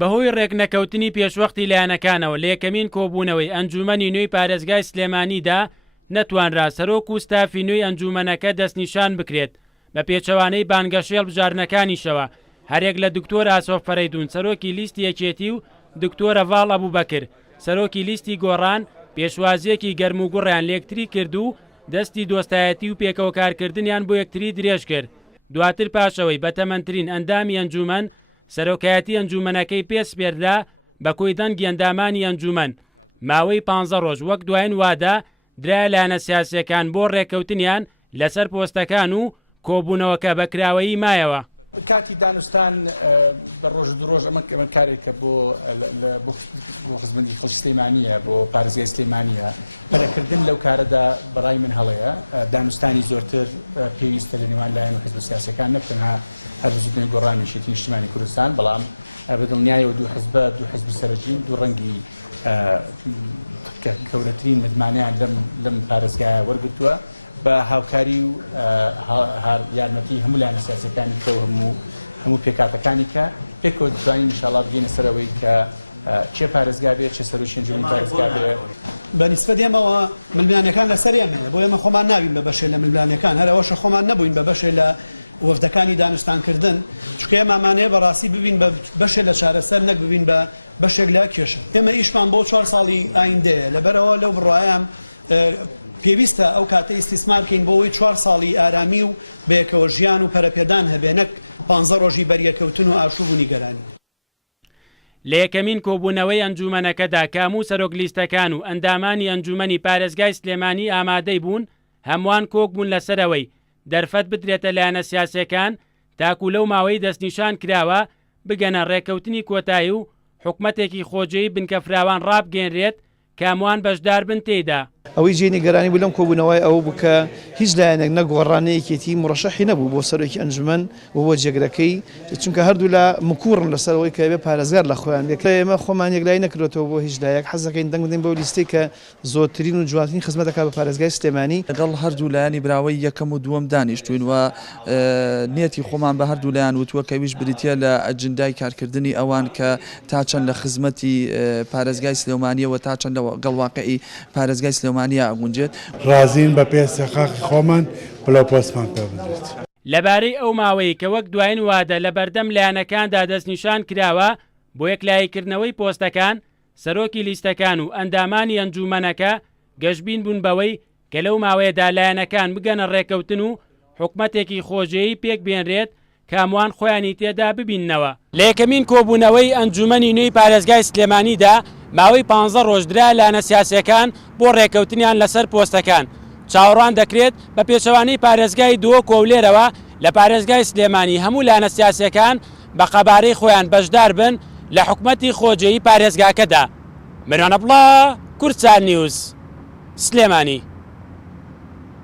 بەهۆی ڕێکنەکەوتنی پێشوەختی لایەنەکانەوە لە یەکەمین کۆبوونەوەی ئەنجومەنی نوێی پارێزگای سلێمانیدا نەتوانرا سەرۆک و ستافی نوێی ئەنجومەنەکە دەستنیشان بکرێت بە پێچەوانەی بانگەشێڵ بژارنەکانیشەوە، هەرێک لە دکتۆر ئاسۆف فەرەیدون سەرۆکی لیستی یەکێتی و دکتۆرە ڤاڵ ئەبوبەکر سەرۆکی لیستی گۆڕان پێشوازیەکی گەرم و گوڕیان لە یەکتری کرد و دەستی دۆستایەتی و پێکەوە کارکردنیان بۆ یەکتری درێژ کرد. دواتر پاشەوەی بەتەمەنترین ئەندامی ئەنجومەن سەرۆکایەتی ئەنجومەنەکەی پێسپێردا بە کۆی دەنگی ئەندامانی ئەنجومەن. ماوەی 15 ڕۆژ وەک دوایین وادا درایە لایەنە سیاسیەکان بۆ ڕێکەوتنیان لەسەر پۆستەکان و کۆبوونەوەکە بەکراوەیی مایەوە. کاتی دانوستان بە ڕۆژ دو ڕۆژ ئەمە کارێکە بۆ خزمەتی خۆش سلێمانیە بۆ پارێزگای سلێمانیە پەرەکردن لەو کارەدا بەڕای من هەڵەیە. دانوستانی زۆرتر پێویستە لە نێوان لایەنە حزب سیاسیەکان نەتەنها هەرزیکردنی گۆڕانیشی نیشتیمانی کوردستان، بەڵام بەدڵنیایەوە دوو حزب سەرەکی دوو ڕەنگی گەورەترین مزمانیان لەم پارێزگایە وەرگرتووە بە هاوکاری و یارمەتی هەموو لایەنە سیاسیەکانی کە هەموو پێکاتەکانی کە پێکەوە دەتوانین ئینشاڵڵا بگەینە سەرەوەی کە چێ پارێزگا بێت چه سەرۆکی ئەنجومەنی پارێزگا بێت. بەنسبەت ئێمەوە ململانەکان لەسەریانەیە بۆ ئێمە خۆمان ناوین بە بەشێ لە ململانەکان، هەرەوەشە خۆمان نەبووین بە بەشێ لە وەفدەکانی دانوستانکردن، چونکە ئێمەمانەیە بەڕاستی ببین بە بەشێ لە چارەسەر نەک ببین بە بەشێک لە کێشە. ئێمە ئیشمان بۆ 4 ساڵی ئایندەیە، لەبەرەوە لەو بڕایان پێویستە ئەو کاتە ئیسtismار بکەین بۆ 4 ساڵی ئارامی و بەیەکەوە ژیان و پەرەپێدان هەبێنەک 15 ڕۆژی بەریەکەوتن و ئاشوبوونی گەرانی. لە یەکەمین کۆبوونەوەی ئەنجومەنەکەدا کاموو سەرۆک لیستەکان و ئەندامانی ئەنجومەنی پارێزگای سلێمانی ئامادەی بوون هەمووان کۆک بوون لەسەرەوەی دەرفەت بدرێتە لایەنە سیاسیەکان تاکو لەو ماوەی دەستنیشان کراوە بگەنە ڕێکەوتنی کۆتایی و حکومەتێکی خۆجێی بنکە فراوان ڕابگەێنرێت کاموان بەشدار بن تێیدا. ئەوەی جێنی گەرانی بوو لەم کۆبوونەوەی ئەوە بووکە هیچ لایەنێک نەگۆڕانەیەکێتی مڕەشەحی نەبوو بۆ سەرۆکی ئەنجومەن بۆ جێگرەکەی، چونکە هەردوو لە مکوڕن لەسەرەوەی کە بێ پارێزگار لە خۆیان بێت. ئێمە خۆمان یەکلای نەکرێتەوە بۆ هیچ لایەک، حەزەکەین دەنگ بدەین بەو لیستەی کە زۆرترین و جوانترین خزمەت دەکات بە پارێزگای سلێمانی. لەگەڵ هەردوو لایەنی براوەی یەکەم و دووەم دانیشتوین و نێتی خۆمان بە هەردوو لایەن وتووە کە ویش بریتە لە ئەجندای کارکردنی ئەوان کە تا چەند لە خزمەتی پارێزگای سلێمانیەوە تا چەند لەگەڵ واقعی پارێزگای سلێمانیە ئەگونجێت. ڕازین بە پێسەخاقی خۆمان بڵاو پۆستمان پێ بدرێت. لەبارەی ئەو ماوەی کە وەک دوایین وادە لە بەردەم لایەنەکاندا دەستنیشان کراوە بۆ یەکلاییکردنەوەی پۆستەکان، سەرۆکی لیستەکان و ئەندامانی ئەنجومەنەکە گەشتبین بوون بەوەی کە لەو ماوەیەدا لایەنەکان بگەنە ڕێکەوتن و حکومەتێکی خۆجێیی پێک بێنرێت کاموان خۆیانی تێدا ببیننەوە. لە یەکەمین کۆبوونەوەی ئەنجومەنی نوێی پارێزگای سلێمانیدا ماوەی 15 ڕۆژ درا لایەنە سیاسیەکان بۆ ڕێکەوتنیان لەسەر پۆستەکان. چاوەڕوان دەکرێت بە پێچەوانەی پارێزگای دووە کۆولێرەوە لە پارێزگای سلێمانی هەموو لایەنە سیاسیەکان بە قەبارەی خۆیان بەشدار بن لە حکومەتی خۆجێیی پارێزگاکەدا. مروان عەبدوڵڵا، کورتسان نیوز، سلێمانی.